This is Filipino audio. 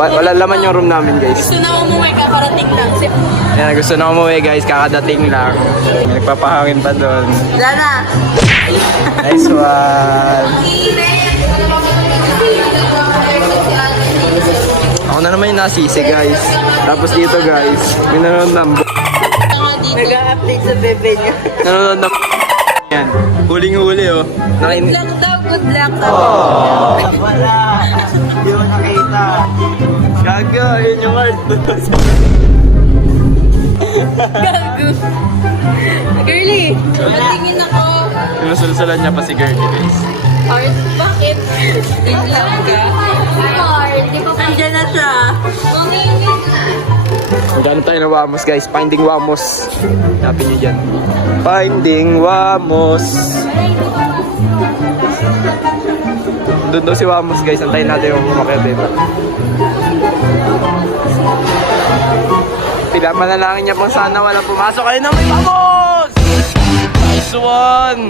Wala laman yung room namin, guys. Gusto na umuwi ka, parating lang. Yan, gusto na umuwi, guys. Kakadating lang. Nagpapahangin pa doon. Wala na. Nice one. Ako na naman yung nasisi, guys. Tapos dito, guys, may nanonood ng Nag-a-update sa bebe niya. nanonood ng yan. Huling-huli, oh. Good luck daw, good luck daw. Wala. Hindi mo nakita. Gaga, yun yung art. Gago. Girly, patingin ako. Sinusulsulan niya pa si Girlie, guys. Heart, bakit? Good luck ka. Andiyan na siya. Magkano tayo ng Wamos, guys? Finding Wamos. Hanapin niyo dyan. Finding Wamos. Doon daw si Wamos, guys. Antayin natin yung umakyat dito. Pinamanalangin niya pong sana walang pumasok. Ayun na, may Wamos! Nice one!